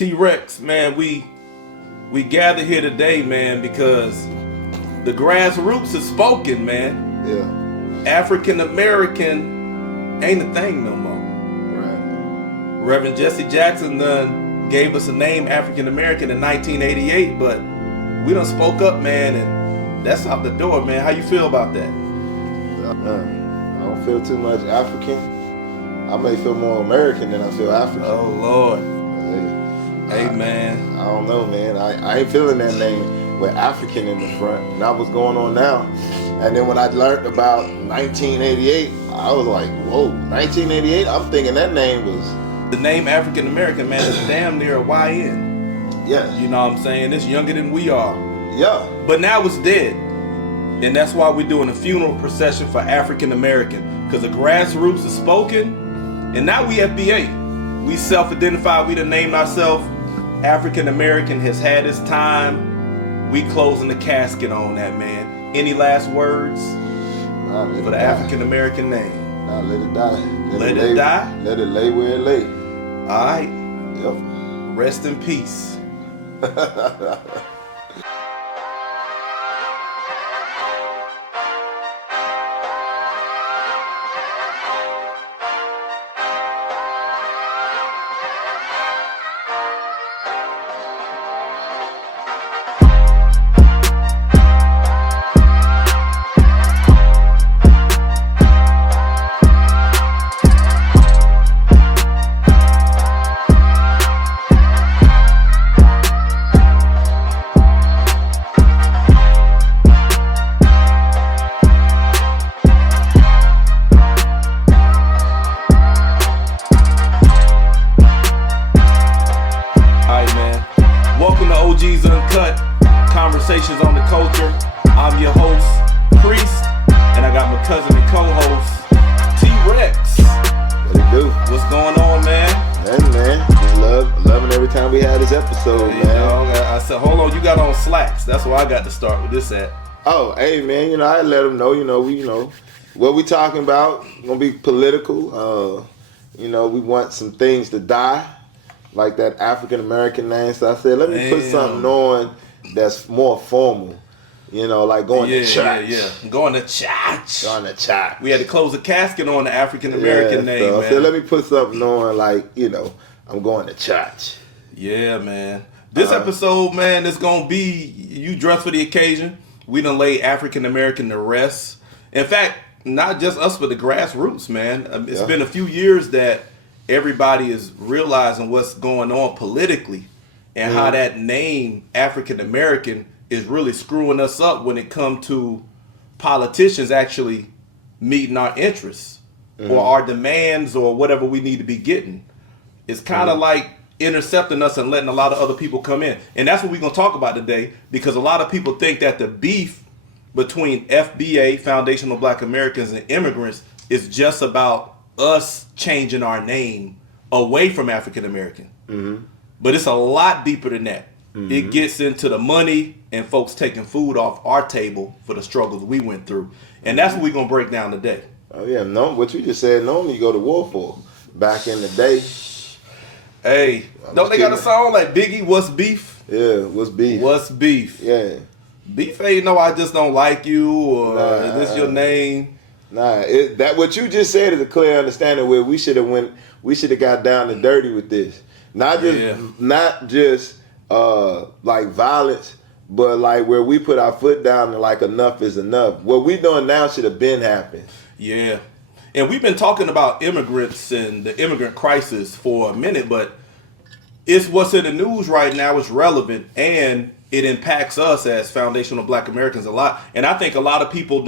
T-Rex, man, we gather here today, man, because the grassroots is spoken, man. Yeah. African American ain't a thing no more. Right. Reverend Jesse Jackson done gave us a name, African American, in 1988, but we done spoke up, man, and that's out the door, man. How you feel about that? I don't feel too much African. I may feel more American than I feel African. Oh, Lord. Hey, man. I don't know, man. I ain't feeling that name with African in the front. And that's what's going on now. And then when I learned about 1988, I was like, whoa, 1988? I'm thinking that name was... The name African American, man, is damn near a YN. Yeah. You know what I'm saying? It's younger than we are. Yeah. But now it's dead. And that's why we're doing a funeral procession for African American. Because the grassroots is spoken. And now we FBA. We self-identify. We done named ourselves African American has had its time. We closing the casket on that, man. Any last words for the African American name? Nah, let it die. Let it die? Let it lay where it lay. All right. Yep. Rest in peace. Conversations on the culture. I'm your host, Priest, and I got my cousin and co-host, T-Rex. What it do? What's going on, man? Nothing, man. Just loving every time we had this episode, man. I said, hold on, you got on slacks. That's where I got to start with this at. Oh, hey, man, I let them know, what we talking about. Gonna be political. We want some things to die, like that African American name. So I said, let me put something on that's more formal, like going to church. Going to church. Going to church. We had to close a casket on the African American name, man. So let me put something on, like, I'm going to church. Yeah, man. This episode, man, is going to be, you dress for the occasion. We done laid African American to rest. In fact, not just us, but the grassroots, man. It's been a few years that everybody is realizing what's going on politically. And how that name, African American, is really screwing us up when it comes to politicians actually meeting our interests or our demands or whatever we need to be getting. It's kind of like intercepting us and letting a lot of other people come in. And that's what we're going to talk about today, because a lot of people think that the beef between FBA, Foundational Black Americans, and immigrants is just about us changing our name away from African American. Mm-hmm. But it's a lot deeper than that. Mm-hmm. It gets into the money and folks taking food off our table for the struggles we went through. And that's what we're going to break down today. Oh, yeah. No, what you just said, normally you go to war for. Back in the day. Hey, don't they got a song like Biggie, What's Beef? Yeah, what's beef? What's beef? Yeah. Beef ain't no I just don't like you or is this your name? Nah, that what you just said is a clear understanding where we should have got down and dirty with this. Not just like violence, but like where we put our foot down and like enough is enough. What we doing now should have been happened. Yeah. And we've been talking about immigrants and the immigrant crisis for a minute, but it's what's in the news right now is relevant and it impacts us as Foundational Black Americans a lot. And I think a lot of people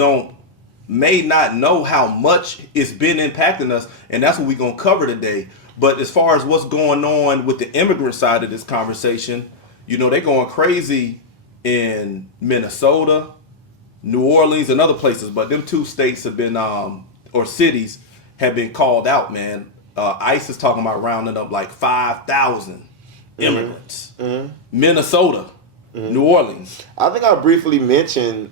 may not know how much it's been impacting us, and that's what we're going to cover today. But as far as what's going on with the immigrant side of this conversation, they're going crazy in Minnesota, New Orleans, and other places. But them two states have been, or cities, have been called out, man. ICE is talking about rounding up like 5,000 immigrants. Mm-hmm. Minnesota, New Orleans. I think I briefly mentioned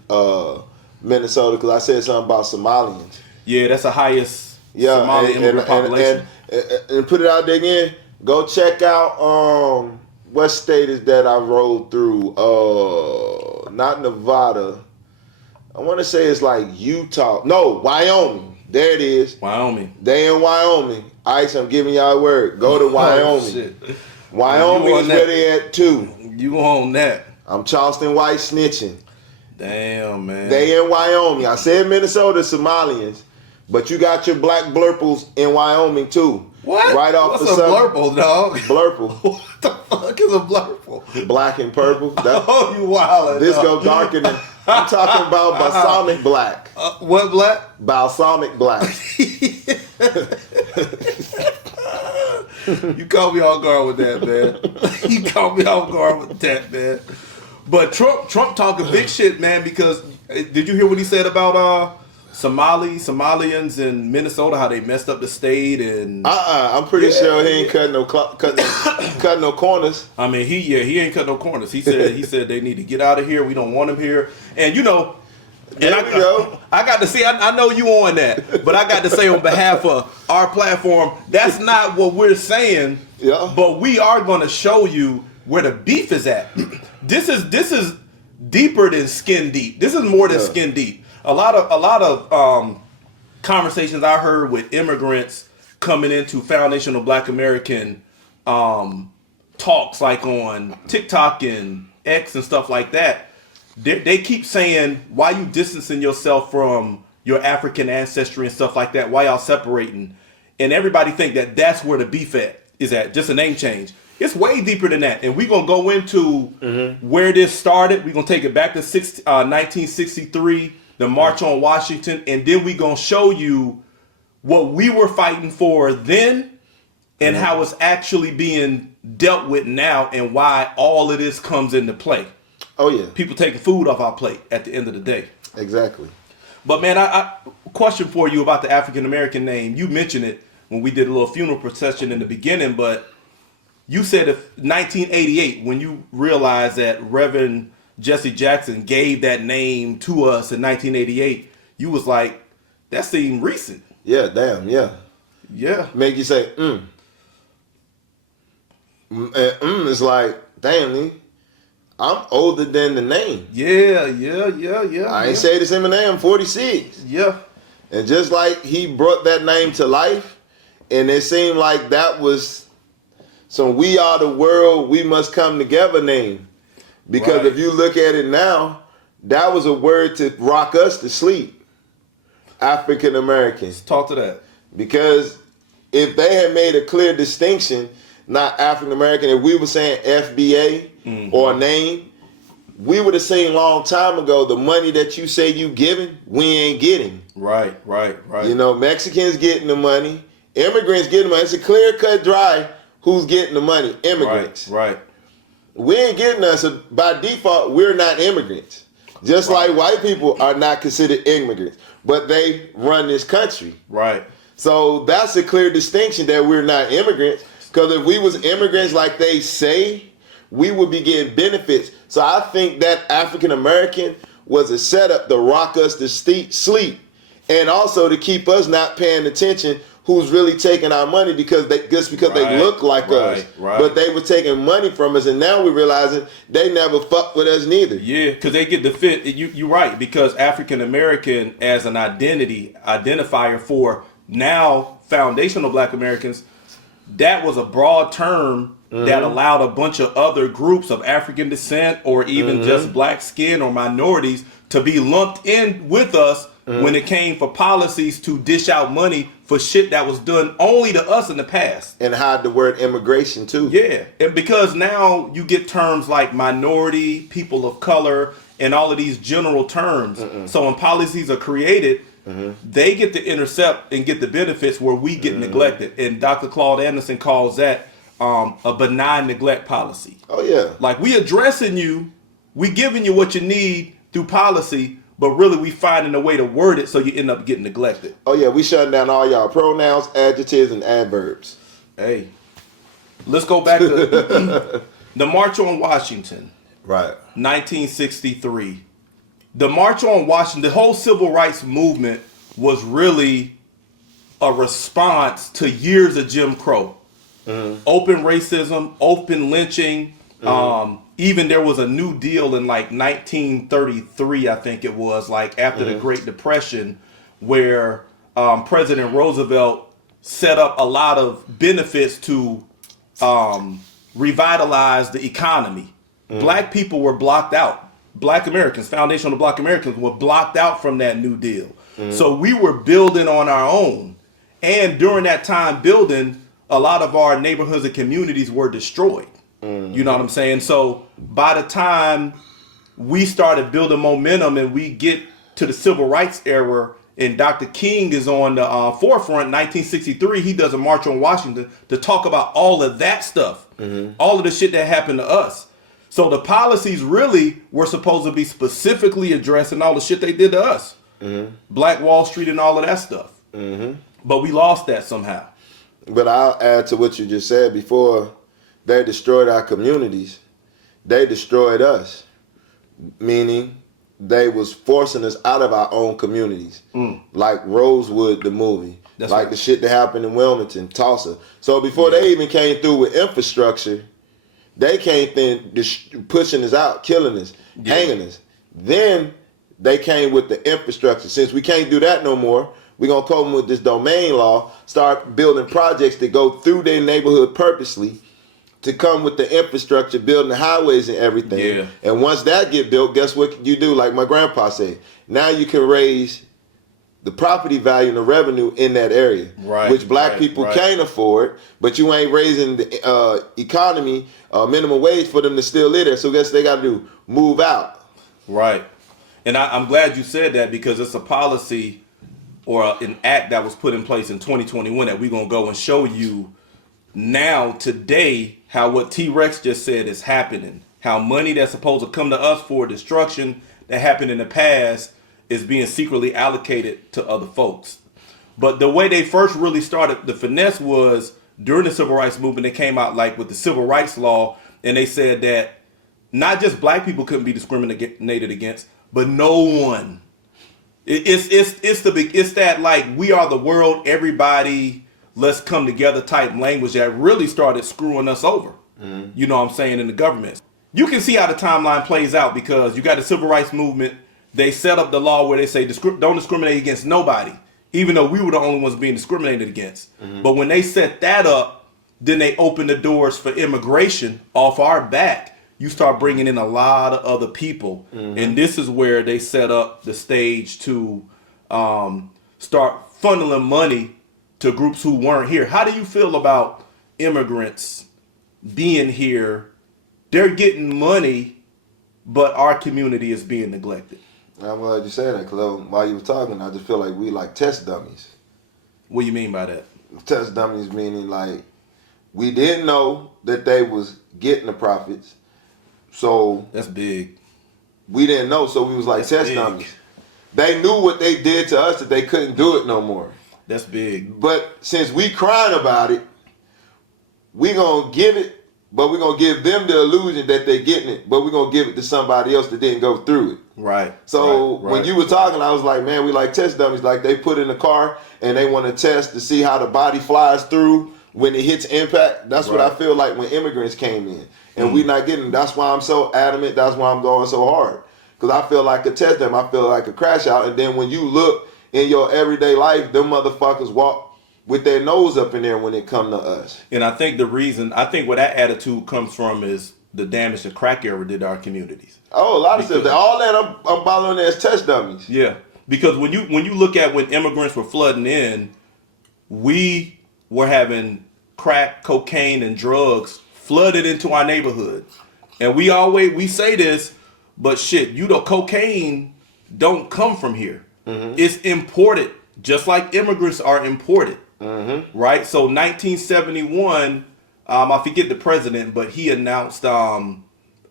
Minnesota because I said something about Somalians. Yeah, that's the highest Somali immigrant population. And put it out there again. Go check out what state is that I rode through? Not Nevada. I want to say it's like Utah. No, Wyoming. There it is. Wyoming. They in Wyoming. Ice, I'm giving y'all a word. Go to Wyoming. Shit. Wyoming is where they at too. You on that? I'm Charleston White snitching. Damn, man. They in Wyoming. I said Minnesota Somalians, but you got your black blurples in Wyoming too. What? Right off What's the a blurple, dog? Blurple. What the fuck is a blurple? Black and purple. Oh, you wild. This go darker than. I'm talking about balsamic black. What black? Balsamic black. You caught me off guard with that, man. You caught me off guard with that, man. But Trump talking big shit, man, because did you hear what he said about Somalians in Minnesota, how they messed up the state and I'm pretty sure he ain't cutting no corners. I mean, he ain't cut no corners. He said they need to get out of here. We don't want them here. And you know, and I got to say, I know you on that, but I got to say on behalf of our platform, that's not what we're saying. Yeah. But we are going to show you where the beef is at. This is deeper than skin deep. This is more than skin deep. A lot of conversations I heard with immigrants coming into foundational Black American talks, like on TikTok and X and stuff like that. They keep saying, why you distancing yourself from your African ancestry and stuff like that? Why y'all separating? And everybody think that that's where the beef is at, just a name change. It's way deeper than that. And we're going to go into where this started. We're going to take it back to 1963, the March on Washington. And then we're going to show you what we were fighting for then and how it's actually being dealt with now and why all of this comes into play. Oh, yeah. People taking food off our plate at the end of the day. Exactly. But, man, I question for you about the African-American name. You mentioned it when we did a little funeral procession in the beginning, but you said if 1988, when you realized that Reverend Jesse Jackson gave that name to us in 1988, you was like, that seemed recent. Yeah, damn, yeah. Yeah. Make you say, it's like, damn, I'm older than the name. Yeah. I ain't say the same name, I'm 46. Yeah. And just like he brought that name to life, and it seemed like that was some we are the world, we must come together name. Because if you look at it now, that was a word to rock us to sleep. African Americans. Talk to that. Because if they had made a clear distinction, not African American, if we were saying FBA or a name, we would have seen a long time ago the money that you say you giving, we ain't getting. Right. You know, Mexicans getting the money, immigrants getting the money. It's a clear cut dry who's getting the money, immigrants. Right. We ain't getting none, so by default, we're not immigrants. Just like white people are not considered immigrants, but they run this country. Right. So that's a clear distinction that we're not immigrants. Because if we was immigrants like they say, we would be getting benefits. So I think that African American was a setup to rock us to sleep, and also to keep us not paying attention who's really taking our money because they look like us. Right. But they were taking money from us, and now we're realizing they never fucked with us neither. Yeah, because they get the fit. You're right, because African American as an identifier for now foundational Black Americans, that was a broad term that allowed a bunch of other groups of African descent or even just black skin or minorities to be lumped in with us when it came for policies to dish out money for shit that was done only to us in the past. And hide the word immigration too. Yeah, and because now you get terms like minority, people of color, and all of these general terms. So when policies are created, they get to intercept and get the benefits where we get neglected. And Dr. Claude Anderson calls that a benign neglect policy. Oh, yeah. Like, we addressing you, we giving you what you need through policy, but really we finding a way to word it so you end up getting neglected. Oh, yeah, we shutting down all y'all pronouns, adjectives, and adverbs. Hey, let's go back to the March on Washington. Right. 1963. The March on Washington, the whole civil rights movement was really a response to years of Jim Crow. Open racism, open lynching, Even there was a New Deal in like 1933, I think it was, like after the Great Depression, where President Roosevelt set up a lot of benefits to revitalize the economy. Black people were blocked out. Black Americans, foundational Black Americans, were blocked out from that New Deal. So we were building on our own. And during that time building, a lot of our neighborhoods and communities were destroyed. You know what I'm saying? So by the time we started building momentum and we get to the civil rights era, and Dr. King is on the forefront, 1963, he does a march on Washington to talk about all of that stuff, all of the shit that happened to us. So the policies really were supposed to be specifically addressing all the shit they did to us. Black Wall Street and all of that stuff. But we lost that somehow. But I'll add to what you just said. Before they destroyed our communities, they destroyed us. Meaning they was forcing us out of our own communities. Like Rosewood, the movie. That's like right. The shit that happened in Wilmington, Tulsa. So before they even came through with infrastructure, they came in pushing us out, killing us, hanging us. Then they came with the infrastructure. Since we can't do that no more, we're going to come with this domain law, start building projects that go through their neighborhood purposely to come with the infrastructure, building the highways and everything. Yeah. And once that get built, guess what you do? Like my grandpa said, now you can raise the property value and the revenue in that area, which black people can't afford, but you ain't raising the economy, minimum wage for them to still live there. So guess they got to do? Move out. Right. And I'm glad you said that, because it's a policy or an act that was put in place in 2021 that we're going to go and show you now today how what T-Rex just said is happening. How money that's supposed to come to us for destruction that happened in the past is being secretly allocated to other folks. But the way they first really started the finesse was during the civil rights movement. They came out like with the civil rights law, and they said that not just black people couldn't be discriminated against, but no one. It's that like we are the world, everybody, let's come together type language that really started screwing us over. You know what I'm saying, in the government. You can see how the timeline plays out, because you got the civil rights movement. They set up the law where they say don't discriminate against nobody, even though we were the only ones being discriminated against. But when they set that up, then they opened the doors for immigration off our back. You start bringing in a lot of other people. And this is where they set up the stage to start funneling money to groups who weren't here. How do you feel about immigrants being here? They're getting money, but our community is being neglected. I'm glad you said that, because while you were talking, I just feel like we like test dummies. What do you mean by that? Test dummies meaning like we didn't know that they was getting the profits. So that's big. We didn't know, so we was like test dummies. They knew what they did to us, that they couldn't do it no more. That's big. But since we crying about it, we gonna give it, but we're gonna give them the illusion that they're getting it, but we're gonna give it to somebody else that didn't go through it. Right. So when you were talking, I was like, man, we like test dummies. Like they put in the car and they want to test to see how the body flies through when it hits impact. That's what I feel like when immigrants came in. And we not getting, that's why I'm so adamant, that's why I'm going so hard. Because I feel like a test dummy, I feel like a crash out. And then when you look in your everyday life, them motherfuckers walk with their nose up in there when it come to us. And I think where that attitude comes from is the damage the crack era did to our communities. Oh, a lot of stuff. All that I'm following as test dummies. Yeah, because when you look at when immigrants were flooding in, we were having crack, cocaine, and drugs flooded into our neighborhood. And we say this, but shit, cocaine don't come from here. It's imported, just like immigrants are imported. Right? So 1971, I forget the president, but he announced,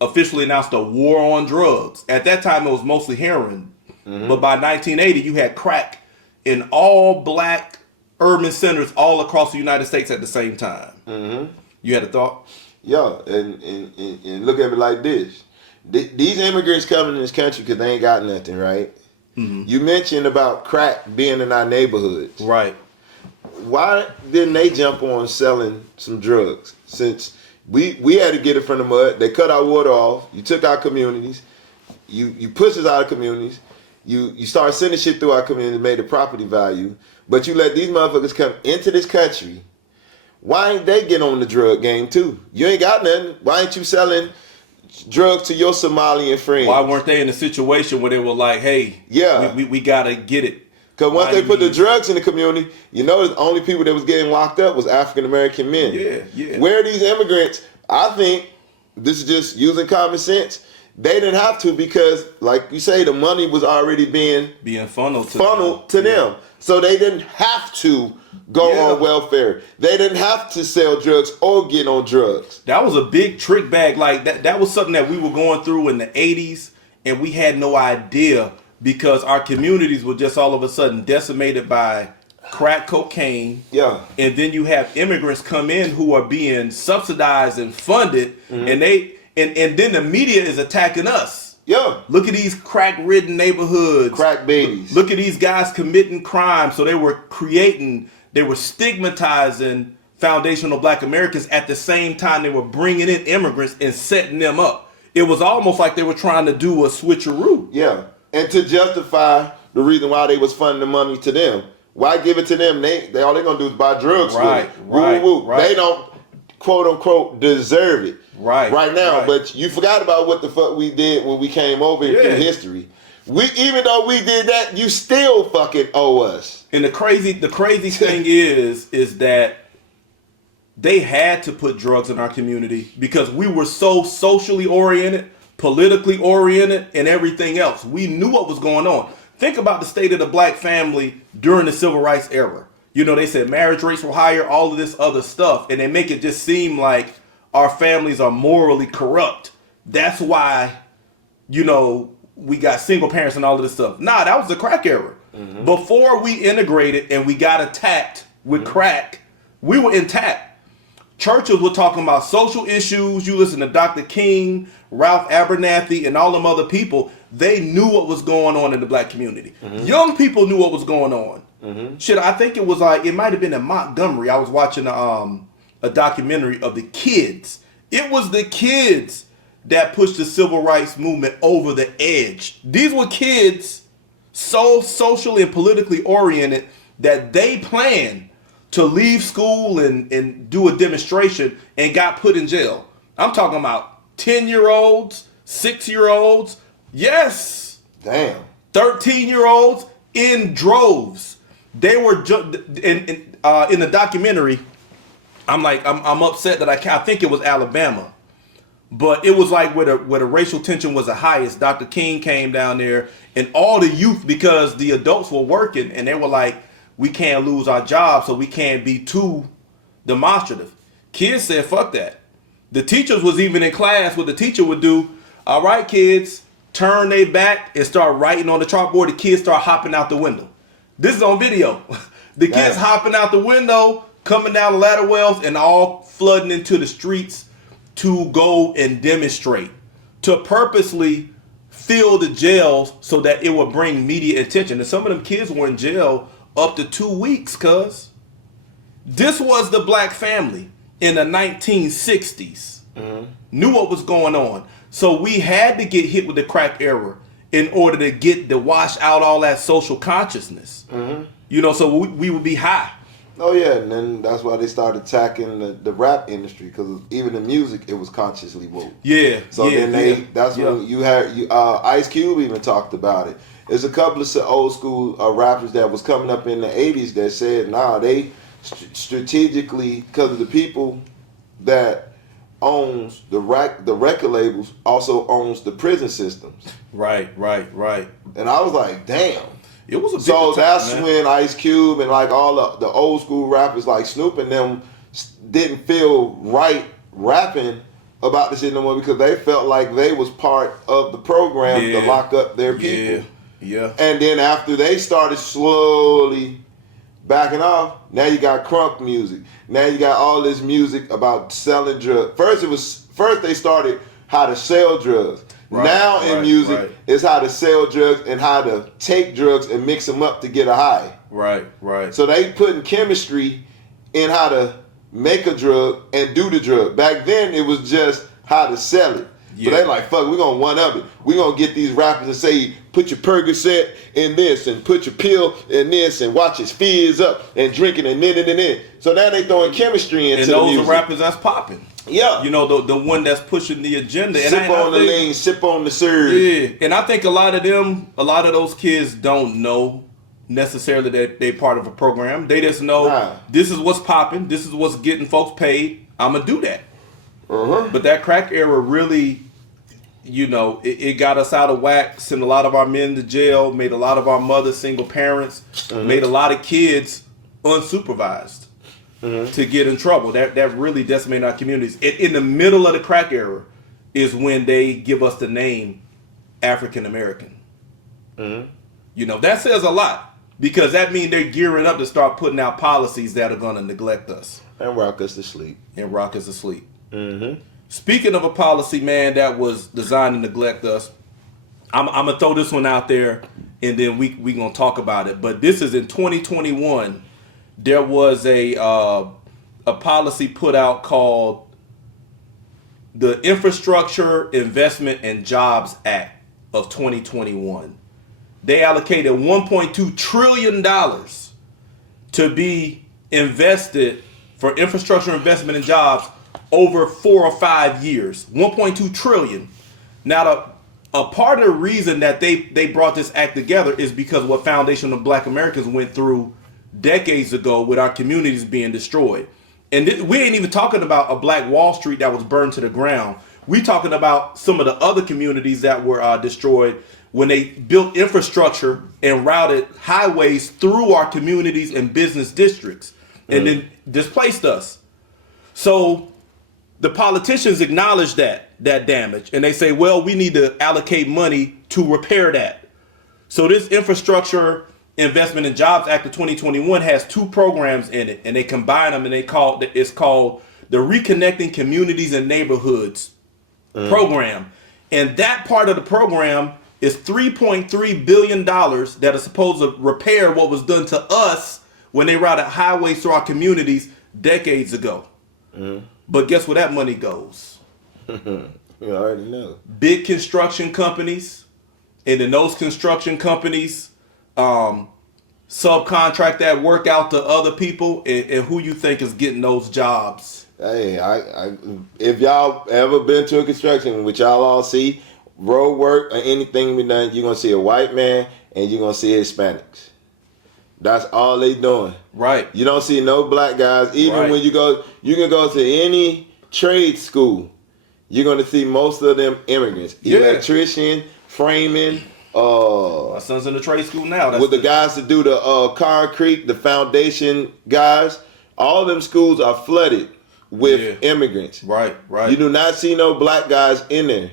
officially announced a war on drugs. At that time, it was mostly heroin. But by 1980, you had crack in all black urban centers all across the United States at the same time. You had a thought? Yeah, and look at it like this. These immigrants coming in this country because they ain't got nothing, right? You mentioned about crack being in our neighborhoods. Right. Why didn't they jump on selling some drugs? Since We had to get it from the mud. They cut our water off. You took our communities. You pushed us out of communities. You start sending shit through our community, made the property value. But you let these motherfuckers come into this country. Why ain't they getting on the drug game too? You ain't got nothing. Why ain't you selling drugs to your Somalian friends? Why weren't they in a situation where they were like, hey, we gotta get it? Because once they put the drugs in the community, you know, the only people that was getting locked up was African American men. Yeah. Where are these immigrants? I think this is just using common sense. They didn't have to because, like you say, the money was already being funneled to them. So they didn't have to go on welfare. They didn't have to sell drugs or get on drugs. That was a big trick bag. Like that was something that we were going through in the 80s, and we had no idea because our communities were just all of a sudden decimated by crack cocaine. Yeah. And then you have immigrants come in who are being subsidized and funded, and then the media is attacking us. Yeah. Look at these crack-ridden neighborhoods. Crack babies. Look at these guys committing crime. So they were stigmatizing foundational black Americans at the same time they were bringing in immigrants and setting them up. It was almost like they were trying to do a switcheroo. Yeah. And to justify the reason why they was funding the money to them. Why give it to them? They all they're gonna do is buy drugs. Right. They don't quote unquote deserve it. Right now. Right. But you forgot about what the fuck we did when we came over in history. Even though we did that, you still fucking owe us. And the crazy thing is that they had to put drugs in our community because we were so socially oriented, politically oriented, and everything else. We knew what was going on. Think about the state of the black family during the civil rights era. You know, they said marriage rates were higher, all of this other stuff, and they make it just seem like our families are morally corrupt. That's why, you know, we got single parents and all of this stuff. Nah, that was the crack era. Before we integrated and we got attacked with crack, we were intact. Churches were talking about social issues. You listen to Dr. King, Ralph Abernathy, and all them other people. They knew what was going on in the black community. Young people knew what was going on. Shit, I think it was it might have been in Montgomery. I was watching a documentary of the kids. It was the kids that pushed the civil rights movement over the edge. These were kids so socially and politically oriented that they planned to leave school and do a demonstration and got put in jail. I'm talking about 10-year-olds, 6-year-olds, yes. Damn. 13-year-olds in droves. They were in the documentary. I'm upset that I think it was Alabama, but it was like where the racial tension was the highest. Dr. King came down there and all the youth, because the adults were working and they were like, we can't lose our jobs, so we can't be too demonstrative. Kids said, fuck that. The teachers was even in class. What the teacher would do, all right, kids, turn their back and start writing on the chalkboard. The kids start hopping out the window. This is on video. The kids hopping out the window, coming down the ladder wells, and all flooding into the streets to go and demonstrate, to purposely fill the jails so that it would bring media attention. And some of them kids were in jail up to 2 weeks, cuz. This was the black family in the 1960s. Knew what was going on. So we had to get hit with the crack era in order to wash out all that social consciousness. You know, so we would be high. Oh yeah, and then that's why they started attacking the rap industry, because even the music, it was consciously woke. Yeah. So when you had Ice Cube even talked about it. There's a couple of old school rappers that was coming up in the 80s that said, nah, they strategically, because of the people that owns the record labels also owns the prison systems. Right. And I was like, damn. It was a so that's when Ice Cube and like all the old school rappers like Snoop and them didn't feel right rapping about this shit no more, because they felt like they was part of the program to lock up their people. Yeah. And then after they started slowly backing off, now you got crunk music. Now you got all this music about selling drugs. First they started how to sell drugs. Now in music, it's how to sell drugs and how to take drugs and mix them up to get a high. Right. So they putting chemistry in how to make a drug and do the drug. Back then, it was just how to sell it. So they like, fuck, we're going to one-up it. We're going to get these rappers and say, put your Percocet in this and put your pill in this and watch it fizz up and drink it and then. So now they throwing chemistry into the music. And those are rappers that's popping. Yeah. You know, the one that's pushing the agenda. And sip on the lean, sip on the syrup. Yeah. And I think a lot of those kids don't know necessarily that they part of a program. They just know this is what's popping. This is what's getting folks paid. I'm going to do that. But that crack era really, you know, it got us out of whack, sent a lot of our men to jail, made a lot of our mothers single parents, made a lot of kids unsupervised to get in trouble. That really decimated our communities. In the middle of the crack era is when they give us the name African American. You know, that says a lot because that means they're gearing up to start putting out policies that are going to neglect us. And rock us to sleep. Speaking of a policy, man, that was designed to neglect us, I'm going to throw this one out there, and then we going to talk about it. But this is in 2021. There was a policy put out called the Infrastructure Investment and Jobs Act of 2021. They allocated $1.2 trillion to be invested for infrastructure investment and jobs over 4 or 5 years. 1.2 trillion. Now, a part of the reason that they brought this act together is because what Foundation of Black Americans went through decades ago with our communities being destroyed. And we ain't even talking about a Black Wall Street that was burned to the ground. We talking about some of the other communities that were destroyed when they built infrastructure and routed highways through our communities and business districts and then displaced us. So the politicians acknowledge that damage and they say, well, we need to allocate money to repair that. So this Infrastructure Investment and Jobs Act of 2021 has 2 programs in it, and they combine them and it's called the Reconnecting Communities and Neighborhoods program. And that part of the program is $3.3 billion that is supposed to repair what was done to us when they routed highways through our communities decades ago. But guess where that money goes? You already know. Big construction companies, and then those construction companies subcontract that work out to other people, and who you think is getting those jobs? Hey, I if y'all ever been to a construction, which y'all all see, road work or anything be done, you're going to see a white man and you're going to see Hispanics. That's all they doing. Right. You don't see no black guys. Even when you can go to any trade school, you're going to see most of them immigrants. Electrician, framing. My son's in the trade school now. With the guys that do the concrete, the foundation guys, all of them schools are flooded with immigrants. Right. You do not see no black guys in there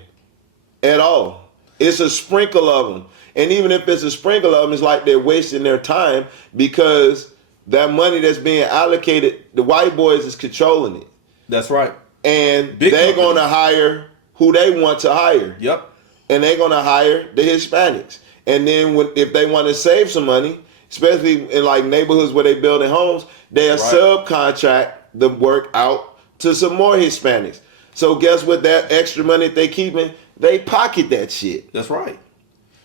at all. It's a sprinkle of them. And even if it's a sprinkle of them, it's like they're wasting their time because that money that's being allocated, the white boys is controlling it. That's right. And they're going to hire who they want to hire. Yep. And they're going to hire the Hispanics. And then if they want to save some money, especially in like neighborhoods where they building homes, they'll subcontract the work out to some more Hispanics. So guess what? That extra money they keeping, they pocket that shit. That's right.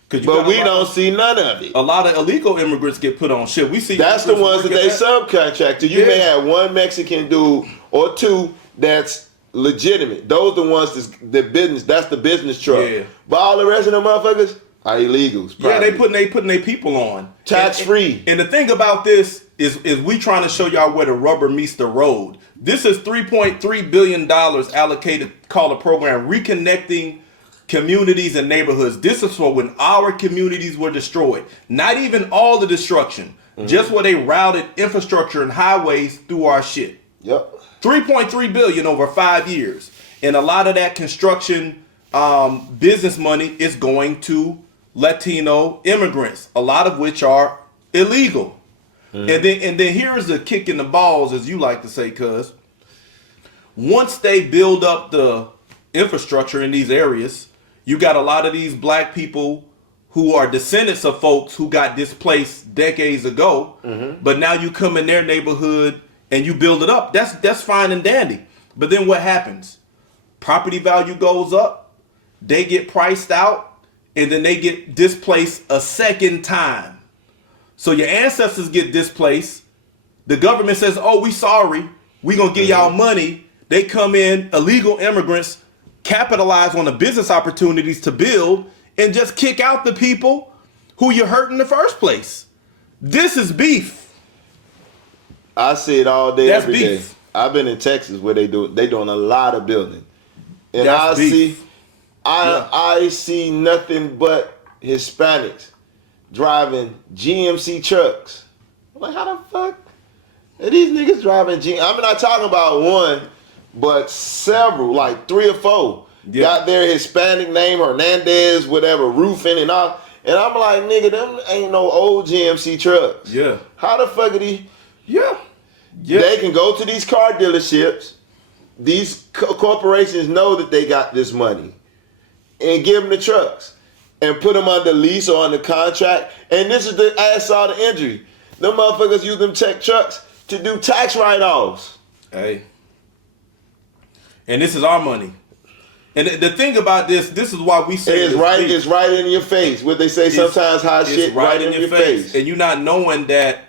But we don't see none of it. A lot of illegal immigrants get put on shit. We see that's the ones that they subcontract to. You may have one Mexican dude or 2 that's legitimate. Those are the ones that's the business truck. Yeah. But all the rest of them motherfuckers are illegals. Probably. Yeah, they putting their people on. Tax free. And the thing about this is we trying to show y'all where the rubber meets the road. This is $3.3 billion allocated, called a program, Reconnecting Communities and Neighborhoods. This is for when our communities were destroyed. Not even all the destruction. Just where they routed infrastructure and highways through our shit. Yep. $3.3 billion over 5 years. And a lot of that construction business money is going to Latino immigrants, a lot of which are illegal. And then here's the kick in the balls, as you like to say, cuz. Once they build up the infrastructure in these areas, you got a lot of these black people who are descendants of folks who got displaced decades ago, but now you come in their neighborhood and you build it up. That's fine and dandy. But then what happens? Property value goes up, they get priced out, and then they get displaced a second time. So your ancestors get displaced. The government says, oh, we sorry. We gonna give y'all money. They come in, illegal immigrants, capitalize on the business opportunities to build, and just kick out the people who you hurt in the first place. This is beef. I see it all day, That's every day. beef. I've been in Texas where they doing a lot of building. And That's beef. I see nothing but Hispanics driving GMC trucks. I'm like, how the fuck are these niggas driving I'm not talking about one, but several, like 3 or 4. Yeah. Got their Hispanic name, Hernandez, whatever, roofing and all. And I'm like, nigga, them ain't no old GMC trucks. Yeah. How the fuck are these? Yeah. They can go to these car dealerships. These corporations know that they got this money and give them the trucks and put them under lease or under contract. And this is I saw the injury. Them motherfuckers use them tech trucks to do tax write-offs. Hey. And this is our money. And the thing about this is why we say it's right in your face. What they say sometimes, hot shit right in your face. And you're not knowing that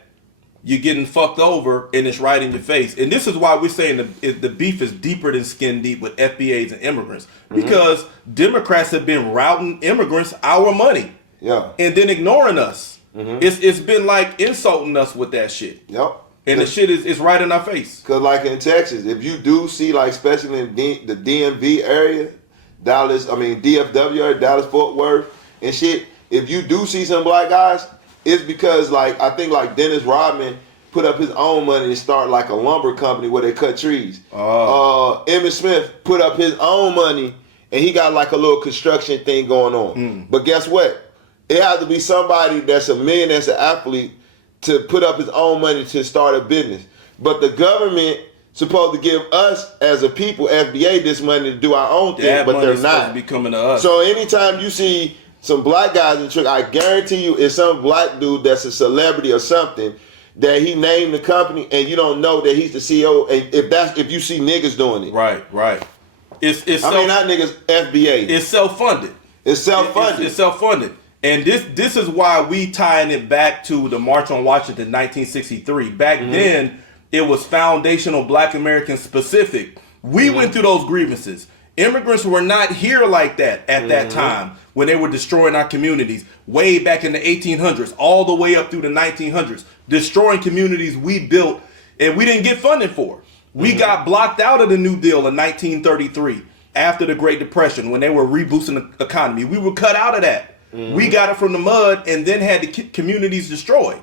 you're getting fucked over and it's right in your face. And this is why we're saying the beef is deeper than skin deep with FBAs and immigrants. Because Democrats have been routing immigrants our money. Yeah. And then ignoring us. It's been like insulting us with that shit. Yep. And the shit is right in our face. Because like in Texas, if you do see, like especially in the DMV area, DFW area, Dallas, Fort Worth and shit, if you do see some black guys, it's because like I think like Dennis Rodman put up his own money and start like a lumber company where they cut trees. Emmitt Smith put up his own money and he got like a little construction thing going on. But guess what? It has to be somebody that's a millionaire, that's an athlete, to put up his own money to start a business. But the government supposed to give us as a people, FBA, this money to do our own thing, but they're not. To be coming to us. So anytime you see some black guys in the truck, I guarantee you it's some black dude that's a celebrity or something that he named the company and you don't know that he's the CEO. And if you see niggas doing it. Right. It's not niggas, FBA. It's self-funded. It's self-funded. It's self-funded. And this is why we tying it back to the March on Washington 1963. Back then, it was foundational black American specific. We went through those grievances. Immigrants were not here like that at that time when they were destroying our communities way back in the 1800s, all the way up through the 1900s, destroying communities we built and we didn't get funding for. We got blocked out of the New Deal in 1933 after the Great Depression when they were reboosting the economy. We were cut out of that. We got it from the mud and then had the communities destroyed.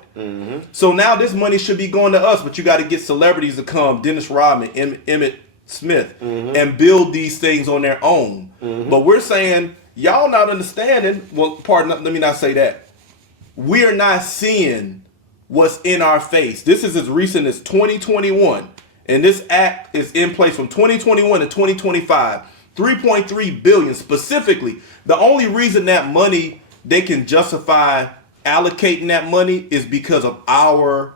So now this money should be going to us, but you got to get celebrities to come, Dennis Rodman, Emmitt Smith, and build these things on their own. But we're saying, y'all not understanding, well, let me not say that. We're not seeing what's in our face. This is as recent as 2021, and this act is in place from 2021 to 2025. 3.3 billion specifically. The only reason that money, they can justify allocating that money is because of our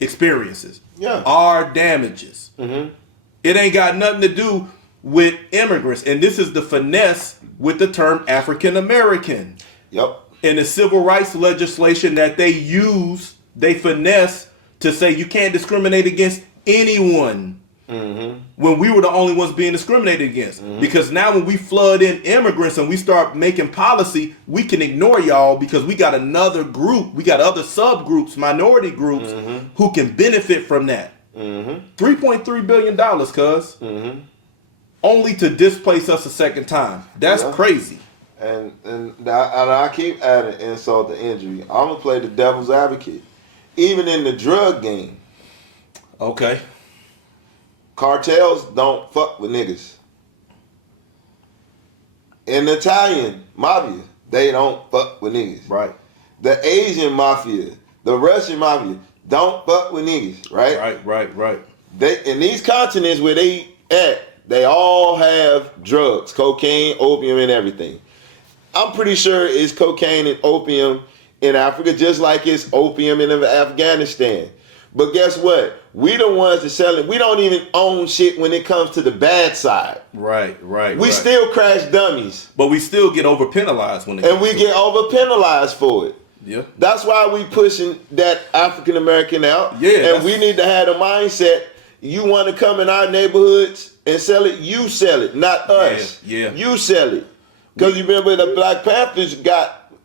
experiences, our damages. It ain't got nothing to do with immigrants. And this is the finesse with the term African American. Yep. And the civil rights legislation that they use, they finesse to say you can't discriminate against anyone. When we were the only ones being discriminated against. Because now when we flood in immigrants and we start making policy, we can ignore y'all because we got another group, we got other subgroups, minority groups who can benefit from that. $3.3 billion, cuz. Only to displace us a second time. That's crazy. And I keep adding insult to injury. I'm going to play the devil's advocate. Even in the drug game. Okay. Cartels don't fuck with niggas. In the Italian mafia, they don't fuck with niggas. Right. The Asian mafia, the Russian mafia, don't fuck with niggas. Right. They in these continents where they at, they all have drugs, cocaine, opium, and everything. I'm pretty sure it's cocaine and opium in Africa, just like it's opium in Afghanistan. But guess what? We the ones that sell it. We don't even own shit when it comes to the bad side. Right. We still crash dummies. But we still get over penalized when it and we get over penalized for it. Yeah. That's why we pushing that African American out. Yeah. And we need to have the mindset, you want to come in our neighborhoods and sell it, you sell it, not us. Yeah. You sell it. Because you remember the Black Panthers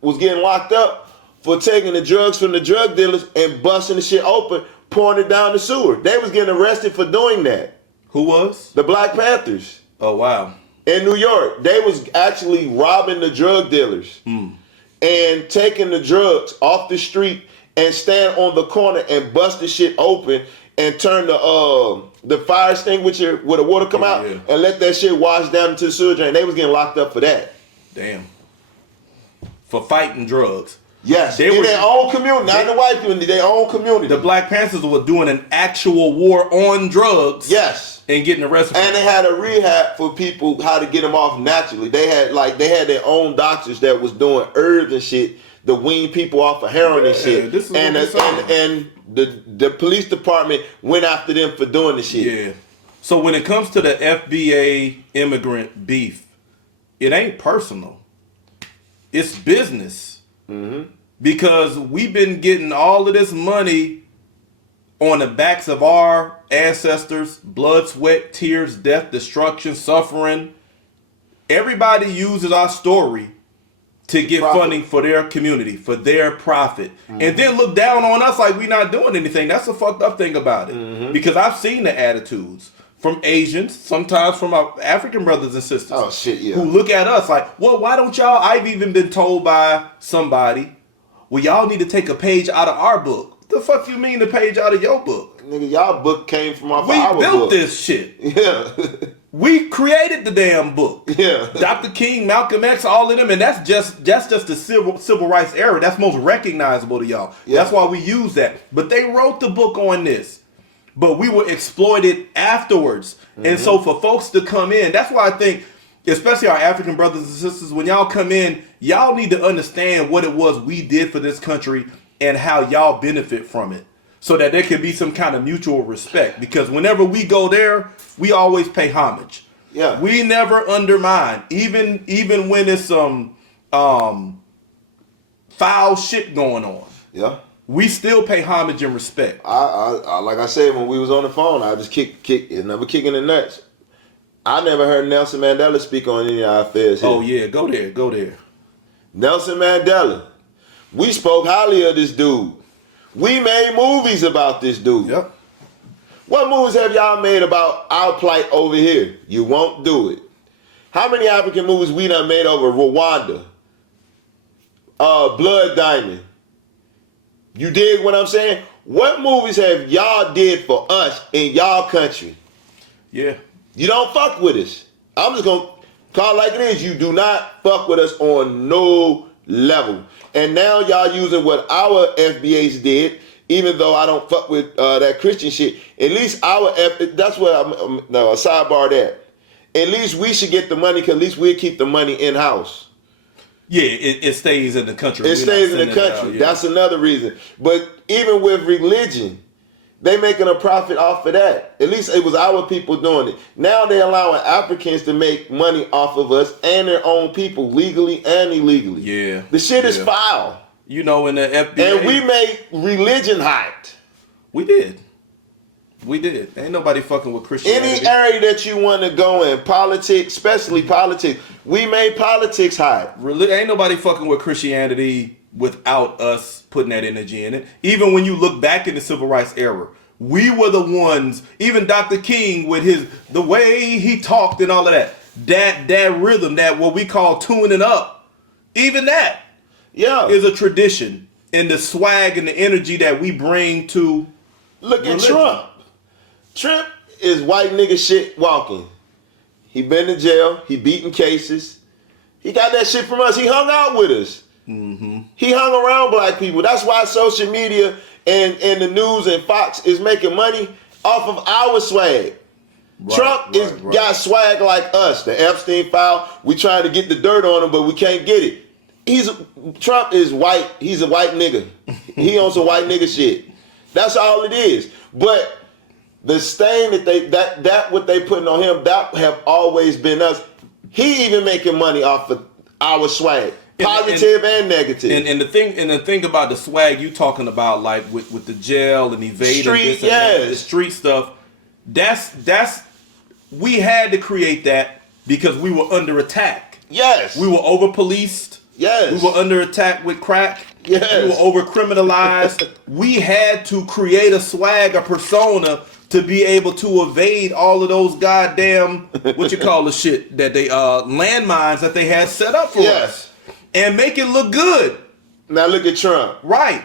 was getting locked up for taking the drugs from the drug dealers and busting the shit open, pouring it down the sewer. They was getting arrested for doing that. Who was? The Black Panthers. Oh, wow. In New York. They was actually robbing the drug dealers and taking the drugs off the street and stand on the corner and bust the shit open and turn the fire extinguisher where the water come out and let that shit wash down into the sewer drain. They was getting locked up for that. Damn. For fighting drugs. Yes, in their own community, not the white community, their own community. The Black Panthers were doing an actual war on drugs. Yes. And getting arrested. And they had a rehab for people, how to get them off naturally. They had their own doctors that was doing herbs and shit to wean people off of heroin and shit. And the police department went after them for doing the shit. Yeah. So when it comes to the FBA immigrant beef, it ain't personal. It's business. Because we've been getting all of this money on the backs of our ancestors, blood, sweat, tears, death, destruction, suffering. Everybody uses our story to get funding for their community, for their profit. And then look down on us like we're not doing anything. That's the fucked up thing about it. Because I've seen the attitudes from Asians, sometimes from our African brothers and sisters. Oh, shit, yeah. Who look at us like, well, why don't y'all? I've even been told by somebody, well, y'all need to take a page out of our book. What the fuck you mean the page out of your book? Nigga, y'all book came from our We built book. this shit. Yeah. We created the damn book. Yeah. Dr. King, Malcolm X, all of them, and that's just the civil rights era. That's most recognizable to y'all. Yeah. That's why we use that. But they wrote the book on this. But we were exploited afterwards. And so for folks to come in, that's why I think, especially our African brothers and sisters, when y'all come in, y'all need to understand what it was we did for this country and how y'all benefit from it. So that there can be some kind of mutual respect. Because whenever we go there, we always pay homage. Yeah. We never undermine. Even when it's some foul shit going on. Yeah. We still pay homage and respect. I like I said when we was on the phone, I just never kicking the nuts. I never heard Nelson Mandela speak on any of our affairs here. Oh yeah, go there. Nelson Mandela. We spoke highly of this dude. We made movies about this dude. Yep. What movies have y'all made about our plight over here? You won't do it. How many African movies we done made over Rwanda? Blood Diamond. You dig what I'm saying? What movies have y'all did for us in y'all country? Yeah. You don't fuck with us. I'm just going to call it like it is. You do not fuck with us on no level. And now y'all using what our FBAs did, even though I don't fuck with that Christian shit. At least that's what I'm sidebar that. At least we should get the money because at least we'll keep the money in-house. Yeah, it stays in the country. It stays in the country. Yeah. That's another reason. But even with religion, they making a profit off of that. At least it was our people doing it. Now they're allowing Africans to make money off of us and their own people, legally and illegally. Yeah. The shit is foul. You know, in the FBA. And we made religion hot. We did. Ain't nobody fucking with Christianity. Any area that you want to go in, politics, especially politics, we made politics hot. Ain't nobody fucking with Christianity without us putting that energy in it. Even when you look back in the civil rights era, we were the ones, even Dr. King with the way he talked and all of that rhythm, that what we call tuning up, even that is a tradition. And the swag and the energy that we bring to look at religion. Trump. Trump is white nigga shit walking. He been in jail. He beating cases. He got that shit from us. He hung out with us. He hung around black people. That's why social media and the news and Fox is making money off of our swag. Trump got swag like us. The Epstein file, we trying to get the dirt on him, but we can't get it. Trump is white. He's a white nigga. He on some white nigga shit. That's all it is. But the stain that what they putting on him, that have always been us. He even making money off of our swag, positive and negative. And the thing about the swag you talking about, like with the jail and evading Street, this and that, the street stuff. That's we had to create that because we were under attack. Yes, we were over policed. Yes, we were under attack with crack. Yes, we were over criminalized. We had to create a swag, a persona, to be able to evade all of those goddamn, what you call the shit, that they landmines that they had set up for us, and make it look good. Now look at Trump. Right.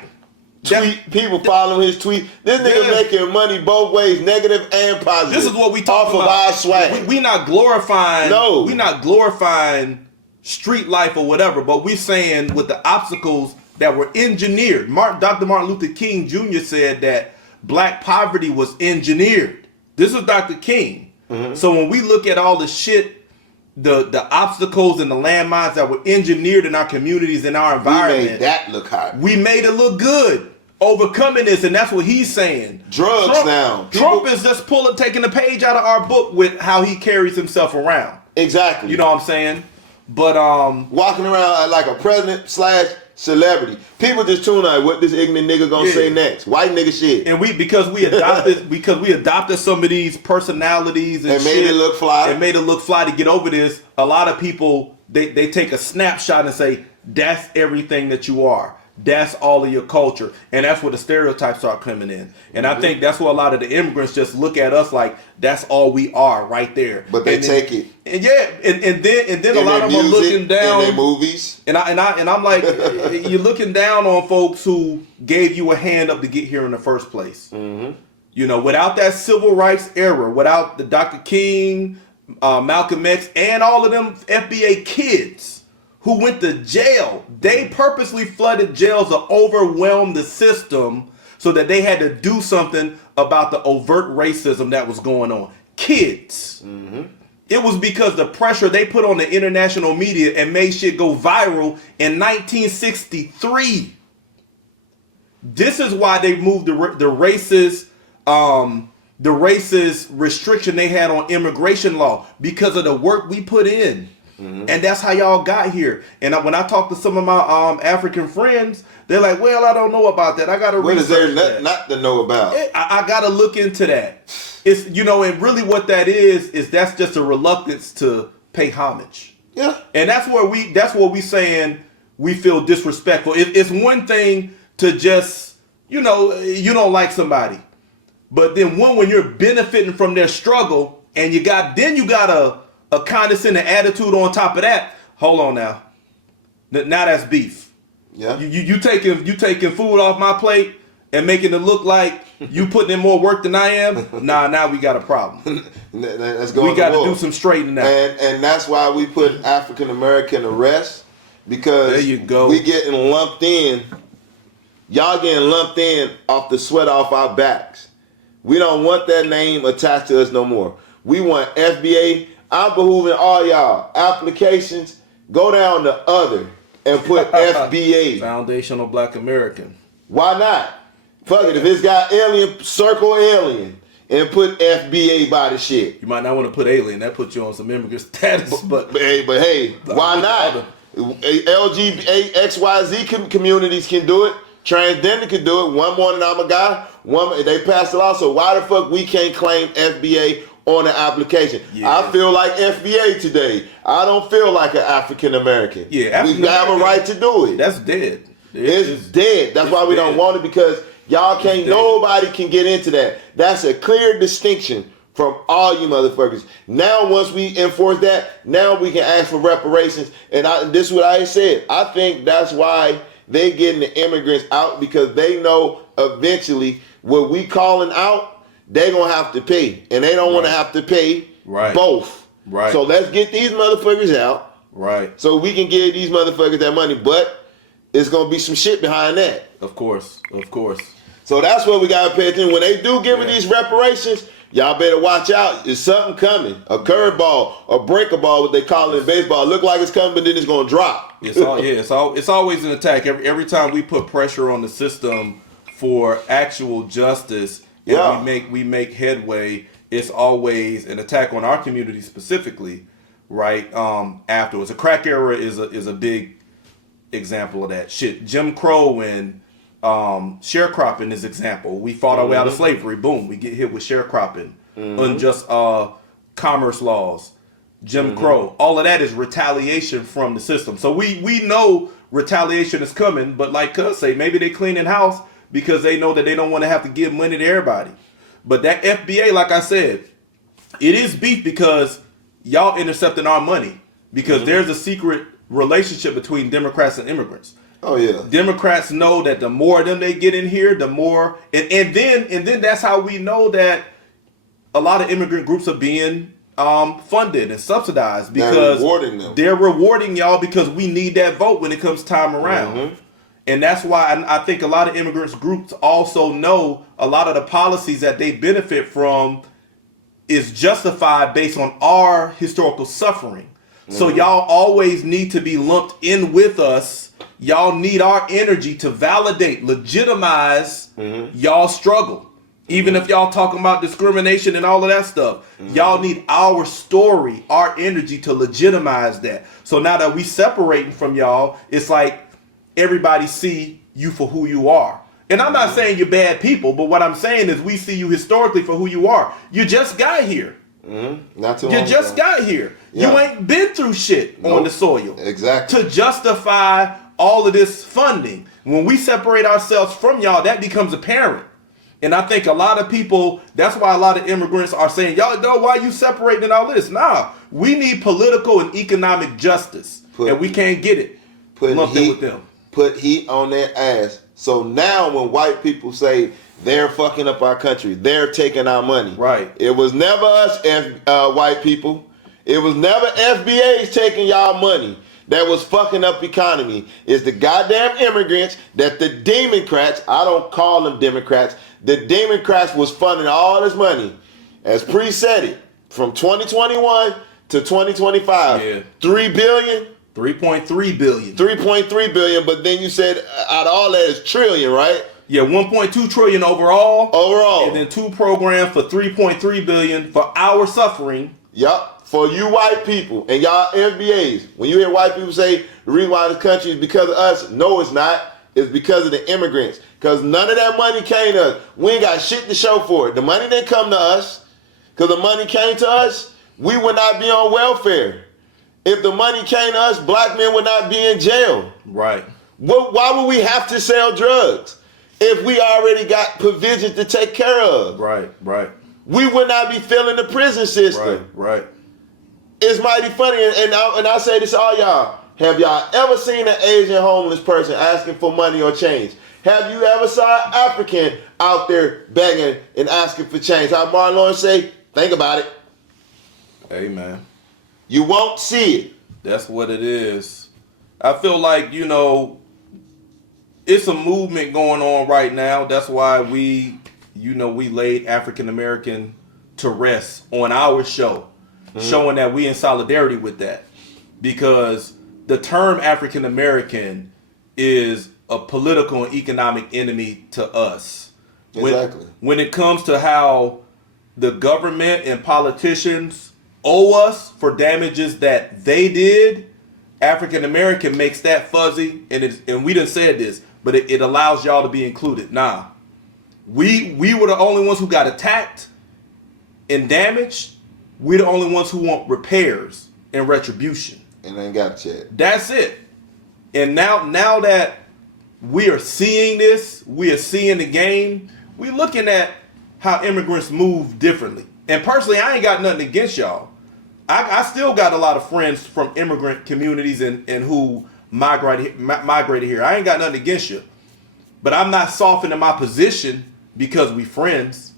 People following his tweet. This nigga making money both ways, negative and positive. This is what we talk about. Off of our swag. We not glorifying. No, we not glorifying street life or whatever, but we saying with the obstacles that were engineered. Dr. Martin Luther King Jr. said that black poverty was engineered. This is Dr. King. Mm-hmm. So when we look at all the shit, the obstacles and the landmines that were engineered in our communities and our environment, we made that look hot. We made it look good. Overcoming this, and that's what he's saying. Drugs now. Trump is just taking a page out of our book with how he carries himself around. Exactly. You know what I'm saying? But walking around like a president / celebrity. People just tune out what this ignorant nigga gonna say next. White nigga shit. And because we adopted some of these personalities and made it look fly. And made it look fly to get over this. A lot of people they take a snapshot and say, that's everything that you are. That's all of your culture. And that's where the stereotypes start coming in. And I think that's where a lot of the immigrants just look at us like that's all we are right there. But they take it. And then a lot of them are looking down in their movies. And I'm like, you're looking down on folks who gave you a hand up to get here in the first place. Mm-hmm. You know, without that civil rights era, without the Dr. King, Malcolm X, and all of them FBA kids who went to jail, they purposely flooded jails to overwhelm the system so that they had to do something about the overt racism that was going on. Kids. Mm-hmm. It was because the pressure they put on the international media and made shit go viral in 1963. This is why they moved the racist restriction they had on immigration law, because of the work we put in. Mm-hmm. And that's how y'all got here. And when I talk to some of my African friends, they're like, well, I don't know about that. I got to research that. What is there not to know about? I got to look into that. It's, and really what that is that's just a reluctance to pay homage. Yeah. And that's where we saying we feel disrespectful. It's one thing to just, you don't like somebody. But then when you're benefiting from their struggle and you got a condescending attitude on top of that, hold on now. Now that's beef. Yeah. You taking food off my plate and making it look like you putting in more work than I am. Now we got a problem. Let's go. We got to do some straightening out. And that's why we put African American arrest, because there you go. We getting lumped in. Y'all getting lumped in off the sweat off our backs. We don't want that name attached to us no more. We want FBA. I'm behooving all y'all applications. Go down to other and put FBA. Foundational Black American. Why not? Fuck it. If it's got alien, circle alien and put FBA by the shit. You might not want to put alien. That puts you on some immigrant status. But hey, why not? LGBT, XYZ communities can do it. Transgender can do it. One morning I'm a guy. They passed it off. So why the fuck we can't claim FBA on the application? Yeah. I feel like FBA today. I don't feel like an African American. Yeah, we have a right to do it. That's dead. It's dead. That's why we don't want it, because y'all can't. Nobody can get into that. That's a clear distinction from all you motherfuckers. Now, once we enforce that, now we can ask for reparations. And this is what I said. I think that's why they getting the immigrants out, because they know eventually what we calling out, they gonna have to pay, and they don't want to have to pay both. Right. So let's get these motherfuckers out. Right. So we can give these motherfuckers that money, but it's gonna be some shit behind that. Of course. So that's what we gotta pay attention. When they do give it these reparations, y'all better watch out. There's something coming. A curveball, a breaker ball, what they call it in baseball. It look like it's coming, but then it's gonna drop. It's always an attack. Every time we put pressure on the system for actual justice and we make headway, it's always an attack on our community specifically, right? Afterwards, the crack era is a big example of that shit. Jim Crow and sharecropping is example. We fought our way out of slavery. Boom, we get hit with sharecropping, unjust commerce laws, Jim Crow. All of that is retaliation from the system. So we know retaliation is coming, but like Cuz say, maybe they cleaning house because they know that they don't want to have to give money to everybody. But that FBA, like I said, it is beef because y'all intercepting our money because there's a secret relationship between Democrats and immigrants. Oh yeah. Democrats know that the more of them they get in here, the more, and then that's how we know that a lot of immigrant groups are being funded and subsidized because they're rewarding y'all because we need that vote when it comes time around. And that's why I think a lot of immigrants groups also know a lot of the policies that they benefit from is justified based on our historical suffering. So y'all always need to be lumped in with us. Y'all need our energy to validate, legitimize y'all struggle. Even if y'all talking about discrimination and all of that stuff, y'all need our story, our energy to legitimize that. So now that we separating from y'all, it's like everybody see you for who you are. And I'm not saying you're bad people, but what I'm saying is we see you historically for who you are. You just got here. Not too long You just got here. Yeah. You ain't been through shit on the soil. Exactly. To justify all of this funding. When we separate ourselves from y'all, that becomes apparent. And I think a lot of people, that's why a lot of immigrants are saying, y'all know why you separating all this? Nah, we need political and economic justice. And we can't get it. Lumped in with them. Put heat on their ass. So now when white people say they're fucking up our country, they're taking our money. Right. It was never us, white people. It was never FBA's taking y'all money that was fucking up economy. It's the goddamn immigrants that the Democrats, I don't call them Democrats, the Democrats was funding all this money. As Pre said it, from 2021 to 2025, $3 billion. 3.3 billion. 3.3 billion, but then you said out of all that is trillion, right? Yeah, 1.2 trillion overall. Overall. And then 2 programs for 3.3 billion for our suffering. Yup. For you white people and y'all FBAs, when you hear white people say the reason why this country is because of us, no it's not. It's because of the immigrants. Because none of that money came to us. We ain't got shit to show for it. The money didn't come to us. Because the money came to us, we would not be on welfare. If the money came to us, black men would not be in jail. Right. Why would we have to sell drugs if we already got provisions to take care of? Right. We would not be filling the prison system. Right. It's mighty funny, and I say this to all y'all. Have y'all ever seen an Asian homeless person asking for money or change? Have you ever saw an African out there begging and asking for change? How Martin Lawrence say, think about it. Hey, man. You won't see it. That's what it is. I feel like, it's a movement going on right now. That's why we laid African American to rest on our show, showing that we in solidarity with that. Because the term African American is a political and economic enemy to us. Exactly. When it comes to how the government and politicians owe us for damages that they did, African American makes that fuzzy, and we done said this, but it allows y'all to be included. Nah, we were the only ones who got attacked and damaged. We're the only ones who want repairs and retribution. And ain't got a check. That's it. And now that we are seeing this, we are seeing the game, we looking at how immigrants move differently. And personally, I ain't got nothing against y'all. I still got a lot of friends from immigrant communities and who migrated here. I ain't got nothing against you. But I'm not softening my position because we friends.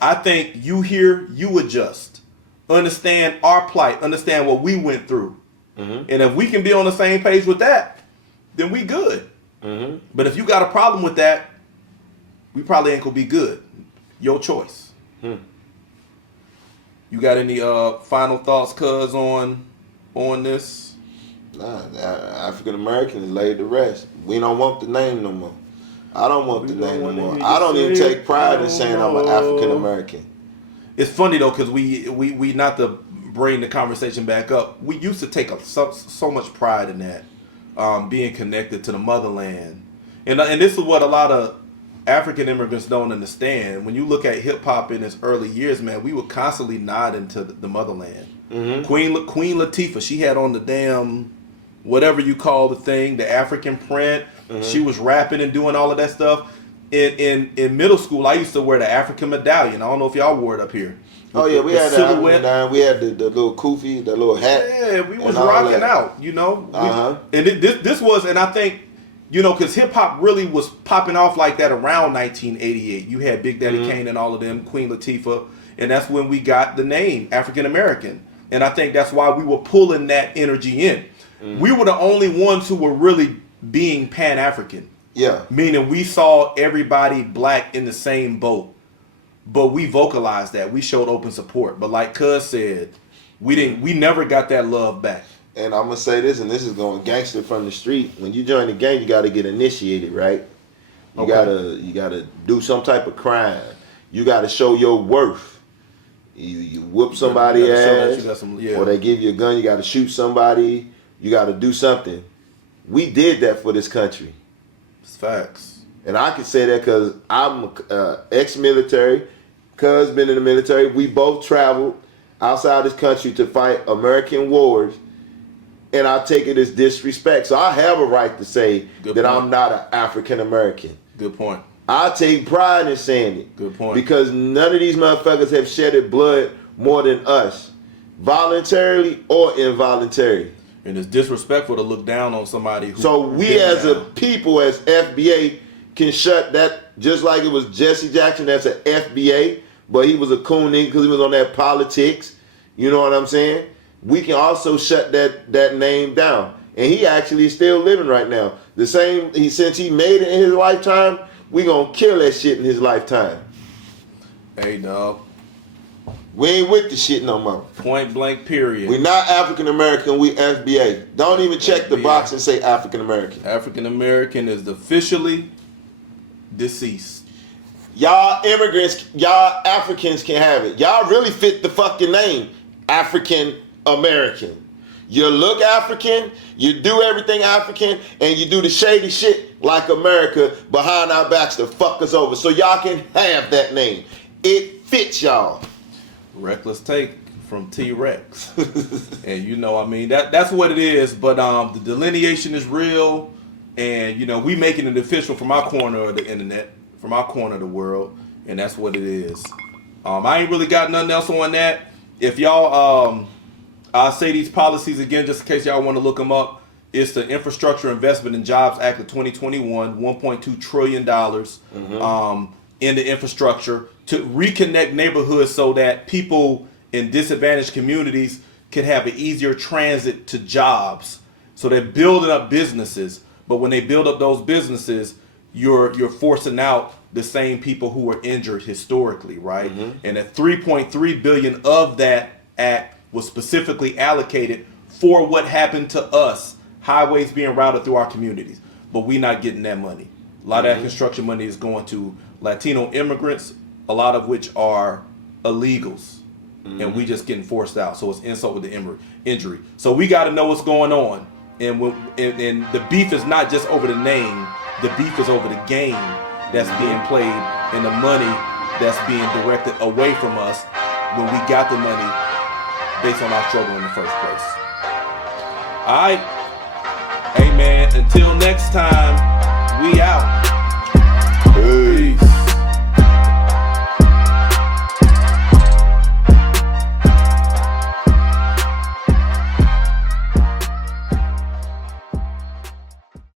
I think you here, you adjust. Understand our plight. Understand what we went through. And if we can be on the same page with that, then we good. But if you got a problem with that, we probably ain't gonna be good. Your choice. You got any final thoughts, cuz, on this? Nah, African American is laid to rest. We don't want the name no more. I don't want the name no more. I don't even take pride in saying I'm an African American. It's funny though, because we not to bring the conversation back up. We used to take so much pride in that, being connected to the motherland, and this is what a lot of African immigrants don't understand. When you look at hip hop in its early years, man, we were constantly nodding to the motherland. Mm-hmm. Queen Latifah, she had on the damn whatever you call the thing, the African print. Mm-hmm. She was rapping and doing all of that stuff. In middle school, I used to wear the African medallion. I don't know if y'all wore it up here. Oh yeah, we had the silhouette. We had the little kufi, the little hat. Yeah, we was rocking out, you know. And this was, and I think, you know, because hip hop really was popping off like that around 1988. You had Big Daddy Kane and all of them, Queen Latifah, and that's when we got the name African American. And I think that's why we were pulling that energy in. We were the only ones who were really being Pan-African. Yeah. Meaning we saw everybody black in the same boat. But we vocalized that. We showed open support. But like Cuz said, we never got that love back. And I'm gonna say this, and this is going gangster from the street. When you join the gang, you gotta get initiated, right? You gotta do some type of crime. You gotta show your worth. You whoop somebody ass, or they give you a gun, you gotta shoot somebody. You got to do something. We did that for this country. It's facts. And I can say that because I'm ex-military. Cuz been in the military. We both traveled outside this country to fight American wars. And I take it as disrespect. So I have a right to say I'm not an African American. Good point. I take pride in saying it. Good point. Because none of these motherfuckers have shedded blood more than us. Voluntarily or involuntarily. And it's disrespectful to look down on somebody who... So we as a people, as FBA, can shut that, just like it was Jesse Jackson, that's an FBA, but he was a coon nigga because he was on that politics. You know what I'm saying? We can also shut that name down. And he actually is still living right now. The same, since he made it in his lifetime, we gonna kill that shit in his lifetime. Hey, dog. We ain't with the shit no more. Point blank, period. We not African American, we FBA. Don't even check FBA. The box and say African American. African American is officially deceased. Y'all immigrants, y'all Africans can have it. Y'all really fit the fucking name, African American. You look African, you do everything African, and you do the shady shit like America behind our backs to fuck us over. So y'all can have that name. It fits y'all. Reckless take from T-Rex. And you know, I mean, that's what it is. But the delineation is real. And, you know, we making it official from our corner of the internet, from our corner of the world. And that's what it is. I ain't really got nothing else on that. If y'all, I'll say these policies again, just in case y'all want to look them up. It's the Infrastructure Investment and Jobs Act of 2021, $1.2 trillion in the infrastructure to reconnect neighborhoods so that people in disadvantaged communities can have an easier transit to jobs. So they're building up businesses, but when they build up those businesses, you're forcing out the same people who were injured historically, right? And that 3.3 billion of that act was specifically allocated for what happened to us, highways being routed through our communities, but we not getting that money. A lot of that construction money is going to Latino immigrants, a lot of which are illegals, and we just getting forced out. So it's insult with the injury. So we got to know what's going on, and the beef is not just over the name. The beef is over the game that's being played and the money that's being directed away from us when we got the money based on our struggle in the first place. All right, hey man. Until next time, we out.